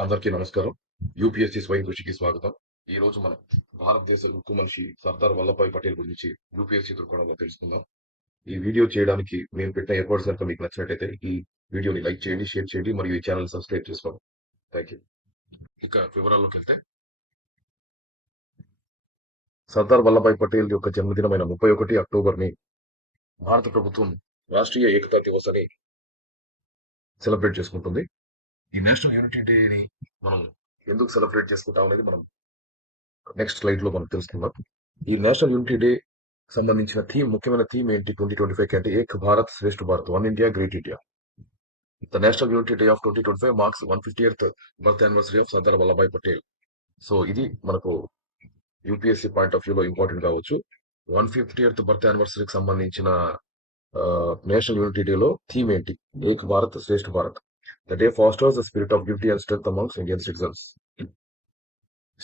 అందరికీ నమస్కారం. యూపీఎస్సీ స్వయం కృషికి స్వాగతం. ఈ రోజు మనం భారతదేశ ఉక్కు మనిషి సర్దార్ వల్లభాయ్ పటేల్ గురించి యూపీఎస్సీ దృక్కోణంగా తెలుసుకుందాం. ఈ వీడియో చేయడానికి మేము పెట్టిన ఎఫర్ట్స్ కనుక మీకు నచ్చినట్టయితే ఈ వీడియోని లైక్ చేయండి, షేర్ చేయండి మరియు ఈ ఛానల్ సబ్స్క్రైబ్ చేసుకోండి. Thank you. ఇక వివరాల్లోకి వెళ్తే, సర్దార్ వల్లభాయ్ పటేల్ యొక్క జన్మదినమైన 31 అక్టోబర్ ని భారత ప్రభుత్వం రాష్ట్రీయ ఏకతా దివస్ అని సెలబ్రేట్ చేసుకుంటుంది. ఈ నేషనల్ యూనిటీ డేని మనం ఎందుకు సెలబ్రేట్ చేసుకుంటాం అనేది మనం నెక్స్ట్ స్లైడ్ లో మనం తెలుసుకుందాం. ఈ నేషనల్ యూనిటీ డే సంబంధించిన ముఖ్యమైన థీమ్ ఏంటి 2025 అంటే Ek Bharat Shreshtha Bharat, one India great India. The national unity day of 2025 marks 150th birth anniversary of Sardar Vallabhbhai Patel. So ఇది మనకు యూపీఎస్సీ పాయింట్ ఆఫ్ వ్యూలో ఇంపార్టెంట్ కావచ్చు. 150th బర్త్ యానివర్సరీకి సంబంధించిన నేషనల్ యూనిటీ డే లో థీమ్ ఏంటి? Ek Bharat Shreshtha Bharat. The day fosters the spirit of unity and strength amongst Indian citizens.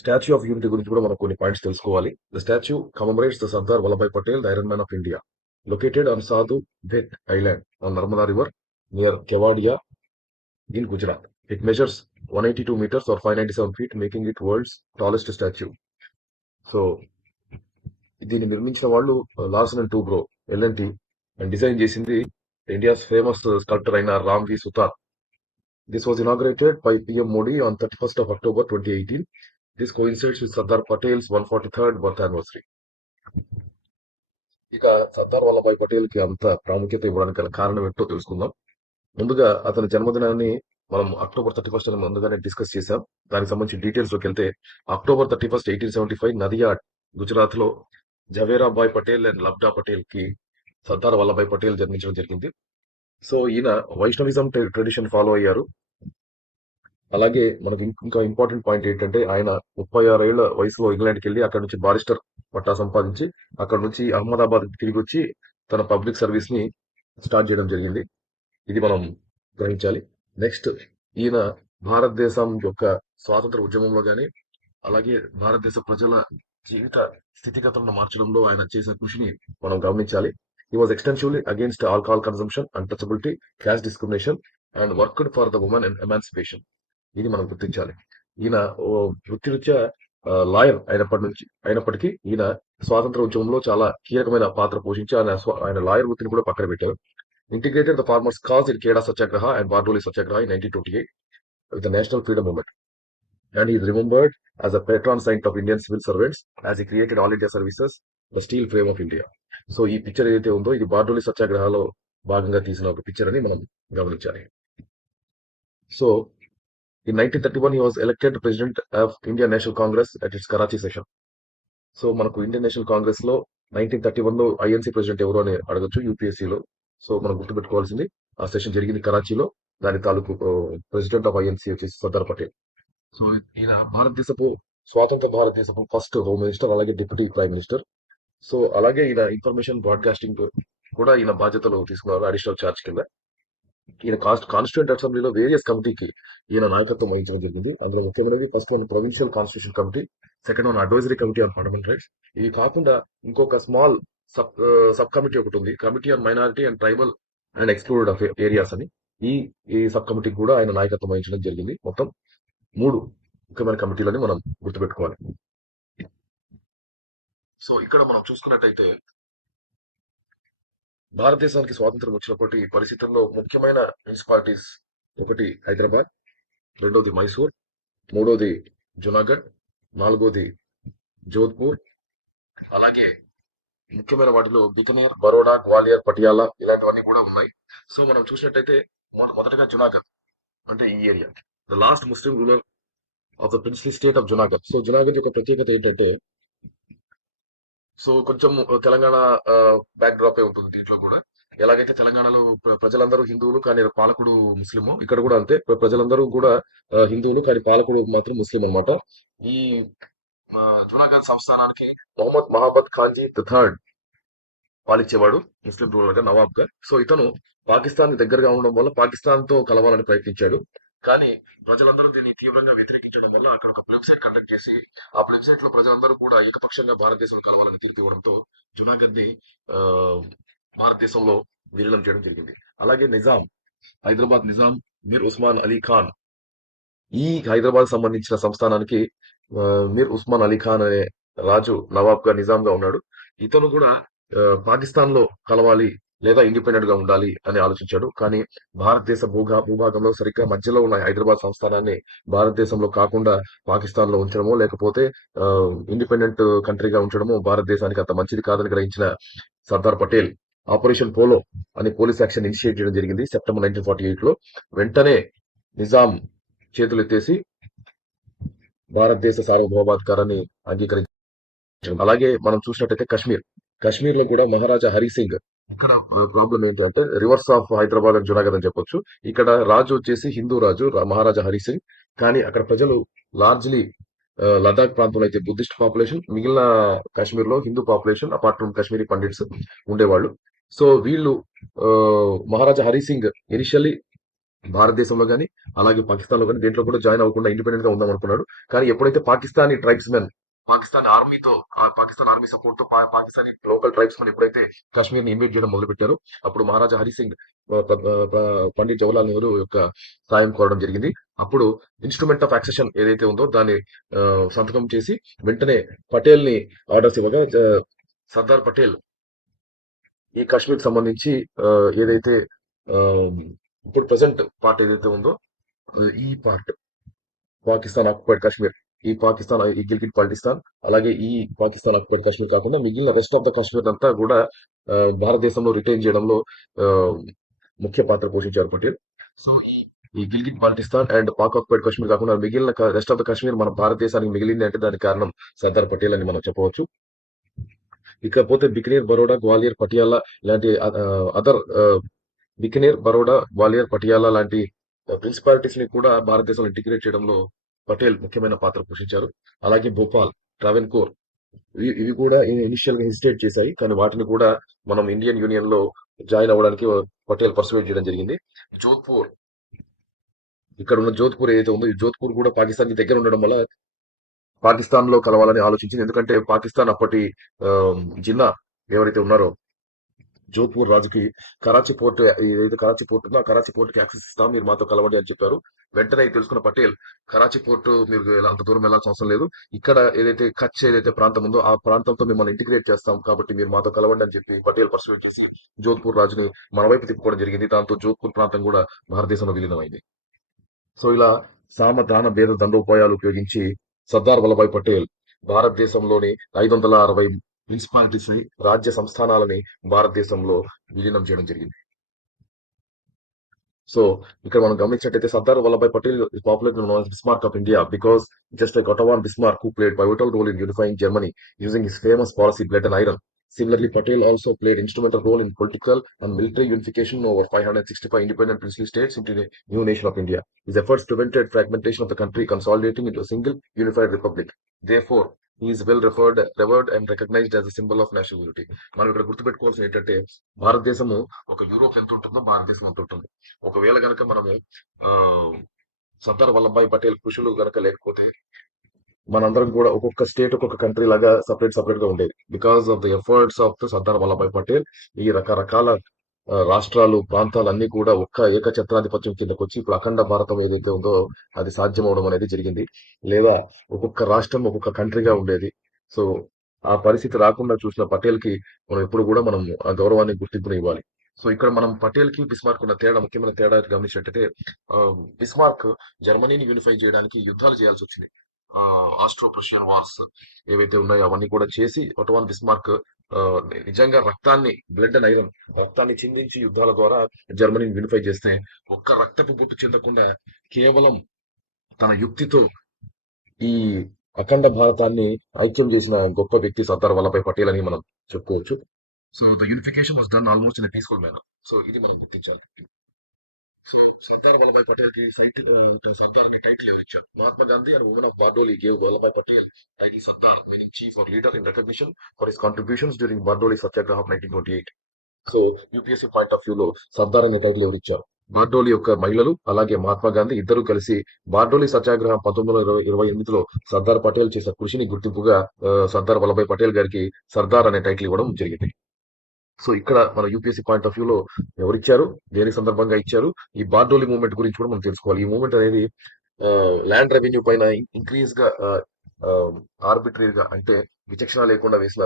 Statue of unity గురించి కూడా మనం కొన్ని పాయింట్స్ తెలుసుకోవాలి. The statue కమమరేట్స్ the Sardar Vallabhbhai Patel, the iron man of India, located on Sadhu Bhet Island on Narmada River near Kewadia in Gujarat. It measures 182 meters or 597 feet, making it world's tallest statue. So దీన్ని నిర్మించిన వాళ్ళు Larsen and Toubro L and T and design చేసింది India's famous sculptor అయిన Ram V Sutar. This was inaugurated by PM Modi on 31st of October 2018. This coincides with Sardar Patel's 143rd birth anniversary. ఇక సర్దార్ వల్లభాయ్ పటేల్ కి అంత ప్రాముఖ్యత ఇవ్వడానికి గల కారణం ఏంటో తెలుసుకుందాం. ముందుగా అతని జన్మదినాన్ని మనం October 31st అని ముందుగానే డిస్కస్ చేశాం. దానికి సంబంధించిన డీటెయిల్స్ లోకి వెళ్తే, October 31st 1875 నదియాడ్ గుజరాత్ లో జవేరాబాయ్ పటేల్ అండ్ లబ్డా పటేల్ కి సర్దార్ వల్లభాయ్ పటేల్ జన్మించడం జరిగింది. సో ఈయన వైష్ణవిజం ట్రెడిషన్ ఫాలో అయ్యారు. అలాగే మనకి ఇంకా ఇంపార్టెంట్ పాయింట్ ఏంటంటే, ఆయన 36 ఏళ్ల వయసులో ఇంగ్లాండ్కి వెళ్ళి అక్కడ నుంచి బారిస్టర్ పట్టా సంపాదించి అక్కడ నుంచి అహ్మదాబాద్ తిరిగి వచ్చి తన పబ్లిక్ సర్వీస్ ని స్టార్ట్ చేయడం జరిగింది. ఇది మనం గ్రహించాలి. నెక్స్ట్, ఈయన భారతదేశం యొక్క స్వాతంత్ర ఉద్యమంలో గాని, అలాగే భారతదేశ ప్రజల జీవిత స్థితిగతులను మార్చడంలో ఆయన చేసిన కృషిని మనం గమనించాలి. He was extensively against alcohol consumption, untouchability, caste discrimination, and worked for the women and emancipation. ఇది మనం గుర్తించాలి. ఈయన వృత్తిరీత్యా లాయర్ అయినప్పటికీ ఈయన స్వాతంత్ర ఉద్యమంలో చాలా కీలకమైన పాత్ర పోషించి ఆయన లాయర్ వృత్తిని కూడా పక్కన పెట్టారు. Integrated the farmers' cause in Kheda Satyagraha and Bardoli Satyagraha in 1928 with the National Freedom Movement. And he is remembered as a patron saint of Indian civil servants as he created All India Services, the steel frame of India. So ఈ picture ఏదైతే ఉందో ఇది బార్డోలి సత్యాగ్రహాలో భాగంగా తీసిన ఒక picture అని మనం గమనించాలి. So in 1931 he was elected president of Indian National Congress at its Karachi session. So మనకు ఇండియన్ నేషనల్ కాంగ్రెస్ లో 1931 లో ఐఎన్సీ ప్రెసిడెంట్ ఎవరు అని అడగచ్చు యూపీఎస్సీలో. సో మనం గుర్తుపెట్టుకోవాల్సింది, ఆ సెషన్ జరిగింది కరాచీలో. దాని తాలూకు ప్రెసిడెంట్ ఆఫ్ ఐఎన్సీ వచ్చేసి సర్దార్ పటేల్. సో ఈయన స్వాతంత్ర భారతదేశపు ఫస్ట్ హోమ్ మినిస్టర్, అలాగే డిప్యూటీ ప్రైమ్ మినిస్టర్. సో అలాగే ఈయన ఇన్ఫర్మేషన్ బ్రాడ్కాస్టింగ్ కూడా ఈయన బాధ్యతలు తీసుకున్నారు అడిషనల్ ఛార్జ్ కింద. ఈయన కాన్స్టిట్యూంట్ అసెంబ్లీలో వేరియస్ కమిటీకి ఈయన నాయకత్వం వహించడం జరిగింది. అందులో ముఖ్యమైనది first one provincial constitution committee, second one advisory committee on fundamental rights. ఇవి కాకుండా ఇంకొక స్మాల్ సబ్ కమిటీ ఒకటి ఉంది, committee on minority and tribal and excluded areas అని. ఈ సబ్ కమిటీకి కూడా ఆయన నాయకత్వం వహించడం జరిగింది. మొత్తం 3 ముఖ్యమైన కమిటీలని మనం గుర్తుపెట్టుకోవాలి. సో ఇక్కడ మనం చూసుకున్నట్టయితే, భారతదేశానికి స్వాతంత్రం వచ్చినప్పటి పరిస్థితుల్లో ముఖ్యమైన మున్సిపాలిటీస్, ఒకటి హైదరాబాద్, రెండోది మైసూర్, మూడోది జునాగఢ్, నాలుగోది జోధ్పూర్, అలాగే ముఖ్యమైన వాటిలో బికనేర్, బరోడా, గ్వాలియర్, పటియాలా ఇలాంటివన్నీ కూడా ఉన్నాయి. సో మనం చూసినట్టయితే మొదటగా జునాగఢ్ అంటే ఈ area, the last Muslim ruler of the princely state of Junagadh. So Junagadh యొక్క ప్రత్యేకత ఏంటంటే, సో కొంచెం తెలంగాణ బ్యాక్ డ్రాప్ ఉంటుంది దీంట్లో కూడా. ఎలాగైతే తెలంగాణలో ప్రజలందరూ హిందువులు కానీ పాలకుడు ముస్లిము, ఇక్కడ కూడా అంతే, ప్రజలందరూ కూడా హిందువులు కానీ పాలకుడు మాత్రం ముస్లిం అన్నమాట. ఈ జునాగఢ్ సంస్థానానికి మొహమ్మద్ మహాబత్ ఖాన్జీ థర్డ్ పాలించేవాడు ముస్లిం రూలర్ గా, నవాబ్ గా. సో ఇతను పాకిస్తాన్ దగ్గరగా ఉండడం వల్ల పాకిస్తాన్ తో కలవాలని ప్రయత్నించాడు. కానీ ప్రజలందరూ దీన్ని తీవ్రంగా వ్యతిరేకించడం వల్ల అక్కడ ఒక వెబ్సైట్ కండక్ట్ చేసి ఆ వెబ్సైట్ లో ప్రజలందరూ కూడా ఏకపక్షంగా భారతదేశం కలవాలని తీర్పు ఇవ్వడంతో జునాగఢ్ ని భారతదేశంలో విలీనం చేయడం జరిగింది. అలాగే నిజాం, హైదరాబాద్ నిజాం మీర్ ఉస్మాన్ అలీ ఖాన్ ఈ హైదరాబాద్ సంబంధించిన సంస్థానానికి మీర్ ఉస్మాన్ అలీ ఖాన్ అనే రాజు నవాబ్ గా నిజాం గా ఉన్నాడు. ఇతను కూడా పాకిస్తాన్ లో కలవాలి లేదా ఇండిపెండెంట్ గా ఉండాలి అని ఆలోచించాడు. కానీ భారతదేశ భూభాగంలో సరిగ్గా మధ్యలో ఉన్న హైదరాబాద్ సంస్థానాన్ని భారతదేశంలో కాకుండా పాకిస్తాన్ లో ఉంచడమో లేకపోతే ఇండిపెండెంట్ కంట్రీగా ఉంచడమో భారతదేశానికి అంత మంచిది కాదని గ్రహించిన సర్దార్ పటేల్ ఆపరేషన్ పోలో అనే పోలీస్ యాక్షన్ ఇనిషియేట్ చేయడం జరిగింది సెప్టెంబర్ 1948 లో. వెంటనే నిజాం చేతులెత్తేసి భారతదేశ సార్వభౌమాధికారాన్ని అంగీకరించారు. అలాగే మనం చూసినట్టయితే కాశ్మీర్ లో కూడా మహారాజా హరి సింగ్. ఇక్కడ ప్రాబ్లం ఏంటంటే reverse of Hyderabad and Junagadh అని చెప్పొచ్చు. ఇక్కడ రాజు వచ్చేసి హిందూ రాజు మహారాజా హరి సింగ్. కానీ అక్కడ ప్రజలు లార్జ్లీ లదాఖ్ ప్రాంతంలో అయితే బుద్ధిస్ట్ పాపులేషన్, మిగిలిన కాశ్మీర్ లో Hindu population apart from Kashmiri pundits ఉండేవాళ్ళు. సో వీళ్ళు మహారాజా హరి సింగ్ ఇనిషియల్లీ భారతదేశంలో కానీ అలాగే పాకిస్తాన్ లో కానీ దేంట్లో కూడా జాయిన్ అవ్వకుండా ఇండిపెండెంట్ గా ఉందాం అనుకున్నాడు. కానీ ఎప్పుడైతే Pakistani tribes men Pakistan army support తో పాకిస్తానీ లోకల్ ట్రైబ్స్ మెన్ ఎప్పుడైతే కాశ్మీర్ ని ఇన్వైట్ చేయడం మొదలు పెట్టారో అప్పుడు మహారాజా హరి సింగ్ పండిట్ జవహర్లాల్ నెహ్రూ యొక్క సాయం కోరడం జరిగింది. అప్పుడు ఇన్స్ట్రుమెంట్ ఆఫ్ యాక్సెషన్ ఏదైతే ఉందో దాన్ని సంతకం చేసి వెంటనే పటేల్ ని ఆర్డర్స్ ఇవ్వగా సర్దార్ పటేల్ ఈ కాశ్మీర్ సంబంధించి ఏదైతే ఆ, ఇప్పుడు ప్రెసెంట్ పార్ట్ ఏదైతే ఉందో ఈ పార్ట్ పాకిస్తాన్ ఆక్యుపైడ్ కాశ్మీర్, ఈ గిల్గిట్ బాల్టిస్తాన్, అలాగే ఈ పాకిస్తాన్ ఆక్యుపైడ్ కాశ్మీర్ కాకుండా మిగిలిన రెస్ట్ ఆఫ్ ద కాశ్మీర్ అంతా కూడా భారతదేశంలో రిటైన్ చేయడంలో ఆ, ముఖ్య పాత్ర పోషించారు పటేల్. సో ఈ గిల్గిట్ బాల్టిస్తాన్ అండ్ పాక్ ఆక్యుపైడ్ కాశ్మీర్ కాకుండా మిగిలిన రెస్ట్ ఆఫ్ ద కాశ్మీర్ మన భారతదేశానికి మిగిలింది అంటే దానికి కారణం సర్దార్ పటేల్ అని మనం చెప్పవచ్చు. ఇకపోతే బికనీర్, బరోడా, గ్వాలియర్, పటియాలా లాంటి అదర్ బికనీర్, బరోడా, గ్వాలియర్, పటియాలా లాంటి ప్రిన్సిపాలిటీస్ ని కూడా భారతదేశంలో ఇంటిగ్రేట్ చేయడంలో పటేల్ ముఖ్యమైన పాత్ర పోషించారు. అలాగే భోపాల్, ట్రావెన్కోర్ ఇవి కూడా ఇనిషియల్ గా హెసిటేట్ చేశాయి. కానీ వాటిని కూడా మనం ఇండియన్ యూనియన్ లో జాయిన్ అవ్వడానికి పటేల్ పర్సువేట్ చేయడం జరిగింది. జోధ్పూర్, ఇక్కడ ఉన్న జోధ్పూర్ ఏదైతే ఉందో ఈ జోధ్పూర్ కూడా పాకిస్తాన్ కి దగ్గర ఉండడం వల్ల పాకిస్తాన్ లో కలవాలని ఆలోచించింది. ఎందుకంటే పాకిస్తాన్ అప్పటి జిన్నా ఎవరైతే ఉన్నారో జోధ్పూర్ రాజుకి కరాచీ పోర్ట్ ఏదైతే కరాచీ పోర్ట్ ఉందో ఆ కరాచీ పోర్ట్ కి యాక్సెస్ ఇస్తాం, మీరు మాతో కలవండి అని చెప్పారు. వెంటనే ఇది తెలుసుకున్న పటేల్ కరాచీ పోర్ట్ మీరు అంత దూరం వెళ్ళాల్సిన అవసరం లేదు, ఇక్కడ ఏదైతే కచ్ ఏదైతే ప్రాంతం ఉందో ఆ ప్రాంతంతో మిమ్మల్ని ఇంటిగ్రేట్ చేస్తాం కాబట్టి మీరు మాతో కలవండి అని చెప్పి పటేల్ పర్సువేట్ చేసి జోధ్పూర్ రాజుని మన వైపు తిప్పుకోవడం జరిగింది. దాంతో జోధ్పూర్ ప్రాంతం కూడా భారతదేశంలో విలీనమైంది. సో ఇలా సామధాన భేద దండోపాయాలు ఉపయోగించి సర్దార్ వల్లభాయ్ పటేల్ భారతదేశంలోని 560 మున్సిపాలిటీస్ రాజ్య సంస్థానాలని భారతదేశంలో విలీనం చేయడం జరిగింది. సో ఇక్కడ మనం గమనించినట్టయితే Sardar Vallabhbhai Patel is popularly known as Bismarck of India because just like Otto von Bismarck who played pivotal role in unifying Germany using his famous policy blood and iron. Similarly, Patel also played instrumental role in political and military unification over 565 independent princely states into the new nation of India. His efforts prevented fragmentation of the country, consolidating into a single unified republic. Therefore, he is well revered and recognized as a symbol of national unity. మనం ఇక్కడ గుర్తుపెట్టుకోవాల్సిన ఏంటంటే భారతదేశము ఒక Europe ఎంత ఉంటుందో భారతదేశం ఎంత ఉంటుంది. ఒకవేళ గనక మనము ఆ సర్దార్ వల్లభాయ్ పటేల్ కృషులు గనక లేకపోతే మనందరం కూడా ఒక్కొక్క స్టేట్ ఒక్కొక్క కంట్రీ లాగా సపరేట్ గా ఉండేది. Because of the efforts of the Sardar Vallabhbhai Patel ఈ రకరకాల రాష్ట్రాలు ప్రాంతాలు అన్ని కూడా ఒక్క ఏకఛత్రాధిపత్యం కిందకు వచ్చి ఇప్పుడు అఖండ భారతం ఏదైతే ఉందో అది సాధ్యం అవడం అనేది జరిగింది. లేదా ఒక్కొక్క రాష్ట్రం ఒక్కొక్క కంట్రీగా ఉండేది. సో ఆ పరిస్థితి రాకుండా చూసిన పటేల్ కి మనం ఎప్పుడు కూడా మనం ఆ గౌరవాన్ని గుర్తింపుని ఇవ్వాలి. సో ఇక్కడ మనం పటేల్ కి బిస్మార్క్ ఉన్న తేడా, ముఖ్యమైన తేడా గమనించినట్టయితే బిస్మార్క్ జర్మనీని యూనిఫై చేయడానికి యుద్ధాలు చేయాల్సి వచ్చింది. ఆస్ట్రో ప్రషియన్ వార్స్ ఏవైతే ఉన్నాయో అవన్నీ కూడా చేసి ఒటోవాన్ బిస్మార్క్ నిజంగా బ్లడ్ అండ్ ఐరన్ రక్తాన్ని చిందించి యుద్ధాల ద్వారా జర్మనీని యూనిఫై చేస్తే ఒక్క రక్తపు బుట్టు చెందకుండా కేవలం తన యుక్తితో ఈ అఖండ భారతాన్ని ఐక్యం చేసిన గొప్ప వ్యక్తి సర్దార్ వల్లభాయ్ పటేల్ అని మనం చెప్పుకోవచ్చు. So the unification was done almost in peaceful manner. So ఇది మనం గుర్తించాలి. సో సర్దార్ వల్లభాయ్ పటేల్ కి సర్దార్ అనే టైటిల్ ఎవరు ఇచ్చారు? Mahatma Gandhi and women of Bardoli gave Vallabhbhai Patel title Sardar, meaning chief or leader in recognition for his contributions during Bardoli Satyagraha of 1928. So UPSC point of view లో సర్దార్ అనే title ఎవరు ఇచ్చారు? బార్డోలి యొక్క మహిళలు అలాగే మహాత్మా గాంధీ ఇద్దరు కలిసి బార్డోలి సత్యాగ్రహం 1928లో సర్దార్ పటేల్ చేసిన కృషిని గుర్తింపుగా సర్దార్ వల్లభాయ్ పటేల్ గారికి సర్దార్ అనే టైటిల్ ఇవ్వడం జరిగింది. సో ఇక్కడ మన యూపీఎస్సీ పాయింట్ ఆఫ్ వ్యూ లో ఎవరిచ్చారు, దేని సందర్భంగా ఇచ్చారు, ఈ బార్డోలి మూవ్మెంట్ గురించి కూడా మనం తెలుసుకోవాలి. ఈ మూవ్మెంట్ అనేది ల్యాండ్ రెవెన్యూ పైన ఇంక్రీజ్ గా ఆర్బిటరీగా అంటే విచక్షణ లేకుండా వేసిన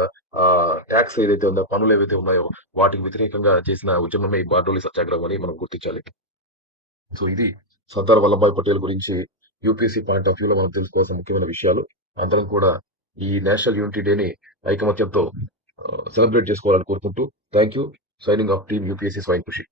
ట్యాక్స్ ఏదైతే ఉందో, పనులు ఏవైతే ఉన్నాయో వాటికి వ్యతిరేకంగా చేసిన ఉద్యమమే ఈ బార్డోలి సత్యాగ్రహం అని మనం గుర్తించాలి. సో ఇది సర్దార్ వల్లభాయ్ పటేల్ గురించి యూపీఎస్సీ పాయింట్ ఆఫ్ వ్యూలో మనం తెలుసుకోవాల్సిన ముఖ్యమైన విషయాలు. అందరం కూడా ఈ నేషనల్ యూనిటీ డేని ఐకమత్యంతో సెలబ్రేట్ చేసుకోవాలని కోరుకుంటూ thank you. Signing off team UPSC స్వయం కృషి.